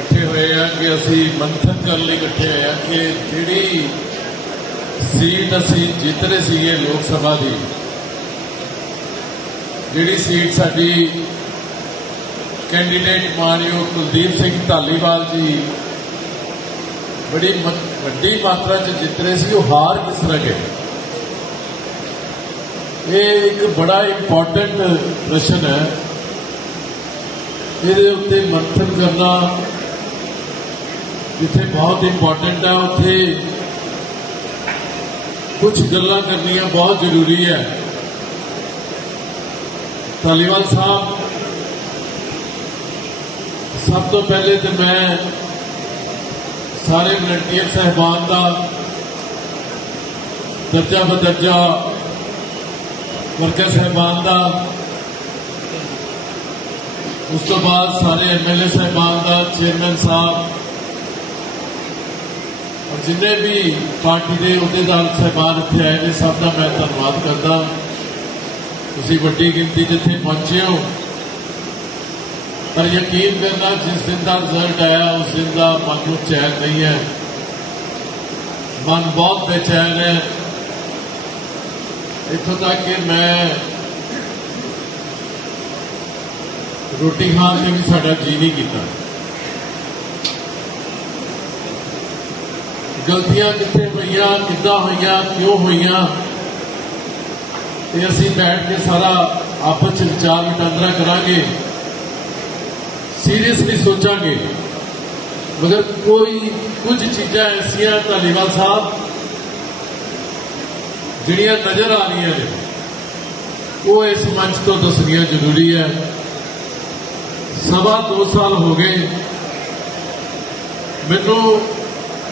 ਇਕੱਠੇ ਹੋਏ ਆ ਕਿ ਅਸੀਂ ਮੰਥਨ ਕਰਨ ਲਈ ਇਕੱਠੇ ਹੋਏ ਆ ਕਿ ਜਿਹੜੀ ਸੀਟ ਅਸੀਂ ਜਿੱਤ ਰਹੇ ਸੀਗੇ ਲੋਕ ਸਭਾ ਦੀ, ਜਿਹੜੀ ਸੀਟ ਸਾਡੀ ਕੈਂਡੀਡੇਟ ਮਾਨਯੋਗ ਕੁਲਦੀਪ ਸਿੰਘ ਢਾਲੀਵਾਲ ਜੀ ਬੜੀ ਵੱਡੀ ਮਾਤਰਾ 'ਚ ਜਿੱਤ ਰਹੇ ਸੀ, ਉਹ ਹਾਰ ਕਿਸ ਤਰ੍ਹਾਂ ਗਏ? ਇਹ ਇੱਕ ਬੜਾ ਇੰਪੋਰਟੈਂਟ ਪ੍ਰਸ਼ਨ ਹੈ। ਇਹਦੇ ਉੱਤੇ ਮੰਥਨ ਕਰਨਾ ਜਿੱਥੇ ਬਹੁਤ ਇੰਪੋਰਟੈਂਟ ਹੈ ਉੱਥੇ ਕੁਝ ਗੱਲਾਂ ਕਰਨੀਆਂ ਬਹੁਤ ਜ਼ਰੂਰੀ ਹੈ। ਧਾਲੀਵਾਲ ਸਾਹਿਬ, ਸਭ ਤੋਂ ਪਹਿਲੇ ਤੇ ਮੈਂ ਸਾਰੇ ਵਲੰਟੀਅਰ ਸਹਿਬਾਨ ਦਾ ਦਰਜਾ ਬਦਰਜਾ ਵਰਕਰ ਸਹਿਬਾਨ ਦਾ, ਉਸ ਤੋਂ ਬਾਅਦ ਸਾਰੇ ਐਮਐਲਏ ਸਹਿਬਾਨ ਦਾ ਚੇਅਰਮੈਨ ਸਾਹਿਬ ਔਰ ਜਿੰਨੇ ਵੀ ਪਾਰਟੀ ਦੇ ਅਹੁਦੇਦਾਰ ਸਹਿਬਾਨ ਇੱਥੇ ਆਏ ਨੇ, ਸਭ ਦਾ ਮੈਂ ਧੰਨਵਾਦ ਕਰਦਾ। ਤੁਸੀਂ ਵੱਡੀ ਗਿਣਤੀ 'ਚ ਇੱਥੇ ਪਹੁੰਚੇ ਹੋ। ਪਰ ਯਕੀਨ ਕਰਨਾ, ਜਿਸ ਦਿਨ ਦਾ ਰਿਜ਼ਲਟ ਆਇਆ, ਉਸ ਦਿਨ ਦਾ ਮਨ ਨੂੰ ਚੈਨ ਨਹੀਂ ਹੈ। ਮਨ ਬਹੁਤ ਬੇਚੈਨ ਹੈ। ਇੱਥੋਂ ਤੱਕ ਕਿ ਮੈਂ ਰੋਟੀ ਖਾਣ ਤੇ ਵੀ ਸਾਡਾ ਜੀ ਨਹੀਂ ਕੀਤਾ। ਗਲਤੀਆਂ ਕਿੱਥੇ ਹੋਈਆਂ ਕਿੱਦਾਂ ਹੋਈਆਂ, ਕਿਉਂ ਹੋਈਆਂ? ਤੇ ਅਸੀਂ ਬੈਠ ਕੇ ਸਾਰਾ ਆਪਸ ਚ ਵਿਚਾਰ ਵਟਾਂਦਰਾ ਕਰਾਂਗੇ। ਸੀਰੀਅਸਲੀ ਸੋਚਾਂਗੇ। ਮਗਰ ਕੋਈ, ਕੁਝ ਚੀਜ਼ਾਂ ਐਸੀਆਂ ਧਾਲੀਵਾਲ ਸਾਹਿਬ, ਜਿਹੜੀਆਂ ਨਜ਼ਰ ਆ ਰਹੀਆਂ ਨੇ, ਉਹ ਇਸ ਮੰਚ ਤੋਂ ਦੱਸਣੀਆਂ ਜ਼ਰੂਰੀ ਹੈ। ਸਵਾ ਦੋ ਸਾਲ ਹੋ ਗਏ। ਮੈਨੂੰ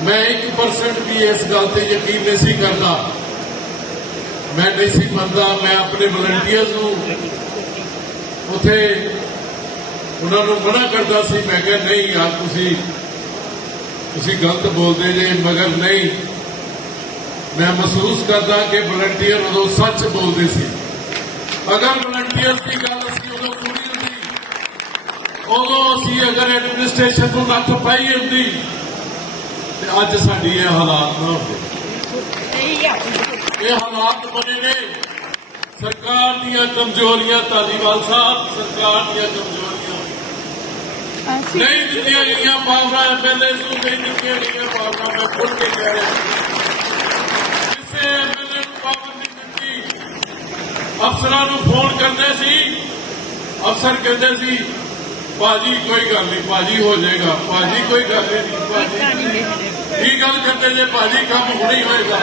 ਮੈਂ 1% ਵੀ ਇਸ ਗੱਲ ਤੇ ਯਕੀਨ ਨਹੀਂ ਸੀ ਕਰਦਾ। ਮੈਂ ਨਹੀਂ ਸੀ ਮੰਨਦਾ, ਮੈਂ ਆਪਣੇ ਵਲੰਟੀਅਰਸ ਨੂੰ ਉਥੇ ਉਹਨਾਂ ਨੂੰ ਮਨਾ ਕਰਦਾ ਸੀ। ਮੈਂ ਕਿਹਾ, ਨਹੀਂ ਯਾਰ, ਤੁਸੀਂ ਤੁਸੀਂ ਗਲਤ ਬੋਲਦੇ ਜੇ, ਮਗਰ ਨਹੀਂ। ਮੈਂ ਮਹਿਸੂਸ ਕਰਦਾ ਕਿ ਵਲੰਟੀਅਰ ਉਦੋਂ ਸੱਚ ਬੋਲਦੇ ਸੀ। ਅਗਰ ਵਲੰਟੀਅਰਸ ਦੀ ਗੱਲ ਅਸੀਂ ਉਦੋਂ ਸੁਣੀ ਹੁੰਦੀ, ਉਦੋਂ ਅਸੀਂ ਅਗਰ ਐਡਮਿਨਿਸਟ੍ਰੇਸ਼ਨ ਨੂੰ ਨੱਥ ਪਾਈ ਹੁੰਦੀ ਤੇ ਅੱਜ ਸਾਡੀ ਇਹ ਹਾਲਾਤ ਨਾ ਹੁੰਦੇ। ਇਹ ਹਾਲਾਤ ਬਣੇ ਨੇ। ਸਰਕਾਰ ਦੀਆਂ ਕਮਜ਼ੋਰੀਆਂ ਧਾਲੀਵਾਲ ਸਾਹਿਬ ਸਰਕਾਰ ਦੀਆਂ ਕਮਜ਼ੋਰੀਆਂ। ਨਹੀਂ ਦਿੱਤੀਆਂ ਗਈਆਂ ਪਾਵਰਾਂ ਐਮਐਲਏ ਨੂੰ ਨਹੀਂ ਦਿੱਤੀਆਂ ਗਈਆਂ ਪਾਵਰਾਂ ਮੈਂ ਖੁੱਲ ਕੇ ਕਹਿ ਰਿਹਾ। ਕਿਸੇ ਐਮਐਲਏ ਨੂੰ ਪਾਵਰ ਨਹੀਂ ਦਿੱਤੀ। ਅਫਸਰਾਂ ਨੂੰ ਫੋਨ ਕਰਦੇ ਸੀ। ਅਫਸਰ ਕਹਿੰਦੇ ਸੀ ਭਾਜੀ ਕੋਈ ਗੱਲ ਨਹੀਂ ਭਾਜੀ ਹੋ ਜਾਏਗਾ। ਭਾਜੀ ਕੋਈ ਗੱਲ ਨਹੀਂ ਭਾਜੀ ਕੀ ਗੱਲ ਕਰਦੇ ਜੇ ਭਾਜੀ ਕੰਮ ਹੁਣੇ ਹੋਏਗਾ?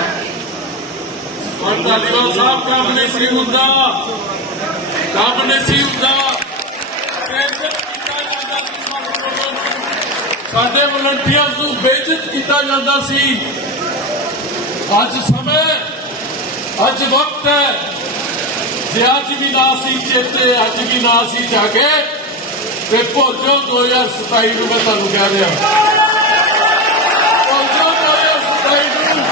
ਪਰ ਧਾਲੀਵਾਲ ਸਾਹਿਬ ਕੰਮ ਨਹੀਂ ਸੀ ਹੁੰਦਾ। ਕੰਮ ਨਹੀਂ ਸੀ ਹੁੰਦਾ। ਸਾਡੇ ਵਲੰਟੀਅਰਸ ਨੂੰ ਬੇਇੱਜ਼ਤ ਕੀਤਾ ਜਾਂਦਾ ਸੀ। ਅੱਜ ਸਮੇਂ, ਅੱਜ ਵਕਤ ਹੈ। ਜੇ ਅੱਜ ਵੀ ਨਾ ਸੀ ਚੇਤੇ, ਅੱਜ ਵੀ ਨਾ ਸੀ ਜਾਗੇ, ਤੇ ਭੁੱਲ ਜਾਓ 2027 ਨੂੰ ਮੈਂ ਤੁਹਾਨੂੰ ਕਹਿ ਰਿਹਾ ਭੁੱਲ ਜਾਓ 2027 ਨੂੰ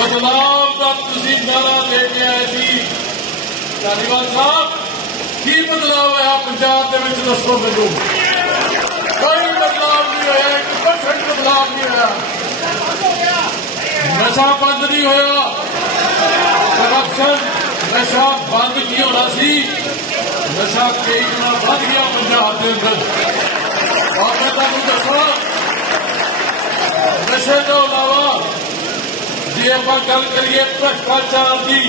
ਬਦਲਾਵ ਦਾ ਤੁਸੀਂ ਨਾਰਾ ਦੇ ਕੇ ਆਏ ਸੀ ਧਾਲੀਵਾਲ ਸਾਹਿਬ ਕੀ ਬਦਲਾਵ ਹੋਇਆ ਪੰਜਾਬ ਦੇ ਵਿੱਚ ਦੱਸੋ ਮੈਨੂੰ ਕੋਈ ਬਦਲਾਵ ਨਹੀਂ ਹੋਇਆ ਇੱਕ ਪਰਸੈਂਟ ਬਦਲਾਵ ਨਹੀਂ ਹੋਇਆ ਨਸ਼ਾ ਬੰਦ ਨਹੀਂ ਹੋਇਆ ਕਰਪਸ਼ਨ ਨਸ਼ਾ ਬੰਦ ਕੀ ਹੋਣਾ ਸੀ ਨਸ਼ਾ ਕਈ ਗੁਣਾ ਵੱਧ ਗਿਆ ਪੰਜਾਬ ਦੇ ਅੰਦਰ ਔਰ ਮੈਂ ਤੁਹਾਨੂੰ ਦੱਸਾਂ ਨਸ਼ੇ ਤੋਂ ਇਲਾਵਾ ਜੇ ਆਪਾਂ ਗੱਲ ਕਰੀਏ ਭ੍ਰਸ਼ਟਾਚਾਰ ਦੀ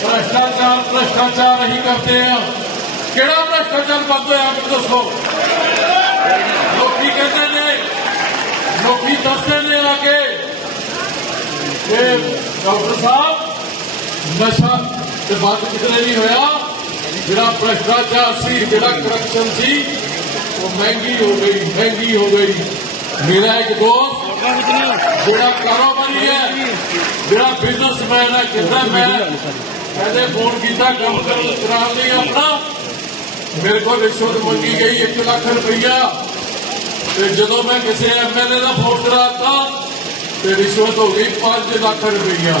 ਭ੍ਰਸ਼ਟਾਚਾਰ ਭ੍ਰਸ਼ਟਾਚਾਰ ਨਹੀਂ ਕਰਦੇ ਆ ਕਿਹੜਾ ਭ੍ਰਸ਼ਟਾਚਾਰ ਬੰਦ ਹੋਇਆ ਮੈਨੂੰ ਦੱਸੋ ਲੋਕੀ ਕਹਿੰਦੇ ਨੇ ਲੋਕੀ ਦੱਸਦੇ ਨੇ ਆ ਕੇ ਕਿ ਡਾਕਟਰ ਸਾਹਿਬ ਨਸ਼ਾ ਤੇ ਬੰਦ ਕਿਤੇ ਨਹੀਂ ਹੋਇਆ ਜਿਹੜਾ ਭ੍ਰਸ਼ਟਾਚਾਰ ਸੀ ਜਿਹੜਾ ਕਰਪਸ਼ਨ ਸੀ ਉਹ ਮਹਿੰਗੀ ਹੋ ਗਈ ਮਹਿੰਗੀ ਹੋ ਗਈ ਮੇਰਾ ਇੱਕ ਦੋਸਤ ਜਿਹੜਾ ਕਾਰੋਬਾਰੀ ਹੈ ਜਿਹੜਾ ਬਿਜ਼ਨਸਮੈਨ ਹੈ ਕਹਿੰਦਾ ਮੈਂ ਕਹਿੰਦੇ ਫੋਨ ਕੀਤਾ, ਕੰਮ ਕਰਨ ਕਰਾਉਣ ਲਈ ਆਪਣਾ। ਮੇਰੇ ਕੋਲ ਰਿਸ਼ਵਤ ਮੰਗੀ ਗਈ 1 ਲੱਖ ਰੁਪਈਆ। ਤੇ ਜਦੋਂ ਮੈਂ ਕਿਸੇ ਐਮਐਲਏ ਦਾ ਫੋਨ ਕਰਾਤਾ, ਤੇ ਰਿਸ਼ਵਤ ਹੋ ਗਈ 5 ਲੱਖ ਰੁਪਈਆ।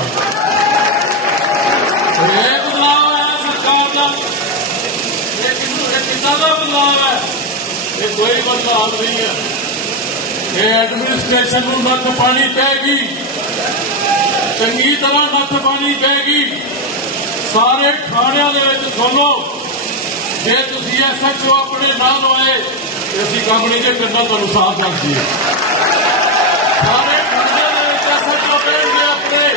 ਇਹ ਬਦਲਾਅ ਹੈ ਸਰਕਾਰ ਦਾ। ਇਹ ਕਿੰਨਾ ਦਾ ਬਦਲਾਅ ਹੈ ਇਹ ਕੋਈ ਬਦਲਾਅ ਨਹੀਂ ਹੈ। ਇਹ ਐਡਮਿਨਿਸਟ੍ਰੇਸ਼ਨ ਨੂੰ ਨੱਥ ਪਾਣੀ ਪੈਗੀ, ਚੰਗੀ ਤਰ੍ਹਾਂ ਨੱਥ ਪਾਣੀ ਪੈਗੀ, ਸਾਰੇ ਥਾਣਿਆਂ ਦੇ ਵਿੱਚ ਸੁਣੋ। ਜੇ ਤੁਸੀਂ ਐਸਐਚਓ ਆਪਣੇ ਨਾਲ ਹੋਏ ਅਸੀਂ ਕੰਮ ਨਹੀਂ ਜੇ ਕਰਨਾ, ਤੁਹਾਨੂੰ ਸਾਥ ਦੱਸ ਦਈਏ। ਸਾਰੇ ਥਾਣਿਆਂ ਦੇ ਵਿੱਚ ਐਸਐਚਓ ਬੈਠਦੇ ਆਪਣੇ।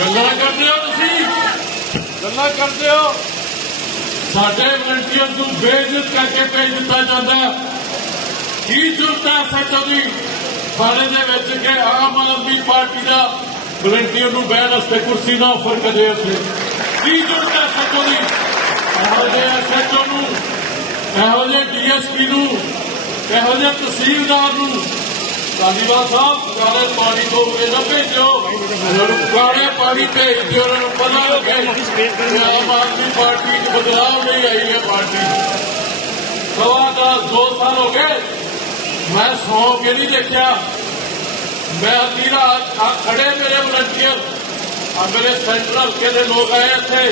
ਗੱਲਾਂ ਕਰਦੇ ਹੋ ਤੁਸੀਂ? ਗੱਲਾਂ ਕਰਦੇ ਹੋ? ਸਾਡੇ ਵਲੰਟੀਅਰ ਨੂੰ ਬੇਇੱਜ਼ਤ ਕਰਕੇ ਭੇਜ ਦਿੱਤਾ ਜਾਂਦਾ। ਕੀ ਜ਼ਰੂਰਤ ਹੈ ਸੱਚੋ ਦੀ? ਥਾਣੇ ਦੇ ਵਿੱਚ ਕਿ ਆਮ ਆਦਮੀ ਪਾਰਟੀ ਦਾ ਵਲੰਟੀਅਰ ਨੂੰ ਬਹਿਣ ਵਾਸਤੇ ਕੁਰਸੀ ਨਾ ਆਫਰ ਕਰੇ ਅਸੀਂ। ਕੀ ਜ਼ਰੂਰਤ ਹੈ ਸੱਚੋ ਦੀ? ਇਹੋ ਜਿਹੇ ਐਸਐਚਓ ਨੂੰ, ਇਹੋ ਜਿਹੇ ਡੀਐਸਪੀ ਨੂੰ, ਇਹੋ ਜਿਹੇ ਤਹਿਸੀਲਦਾਰ ਨੂੰ ਧਾਲੀਵਾਲ ਸਾਹਿਬ ਕਾਲੇ ਪਾਣੀ ਤੋਂ ਇਹ ਨਾ ਭੇਜੋ। ਉਹਨਾਂ ਪਾਣੀ ਭੇਜ ਦਿਓ, ਉਹਨਾਂ ਨੂੰ ਪਤਾ ਲੱਗੇ ਕਿ ਆਮ ਆਦਮੀ ਪਾਰਟੀ ਚ ਬਦਲਾਅ ਨਹੀਂ ਆਈ ਹੈ ਪਾਰਟੀ ਸਵਾ ਦਾ ਦੋ ਸਾਲ ਹੋ ਗਏ। ਮੈਂ ਸੌ ਕੇ ਨਹੀਂ ਦੇਖਿਆ। ਮੈਂ ਅੱਧੀ ਖੜੇ ਮੇਰੇ ਵਲੰਟੀਅਰ। ਆ ਮੇਰੇ ਸੈਂਟਰਲ ਕੇ ਦੇ ਲੋਕ ਆਏ ਇੱਥੇ।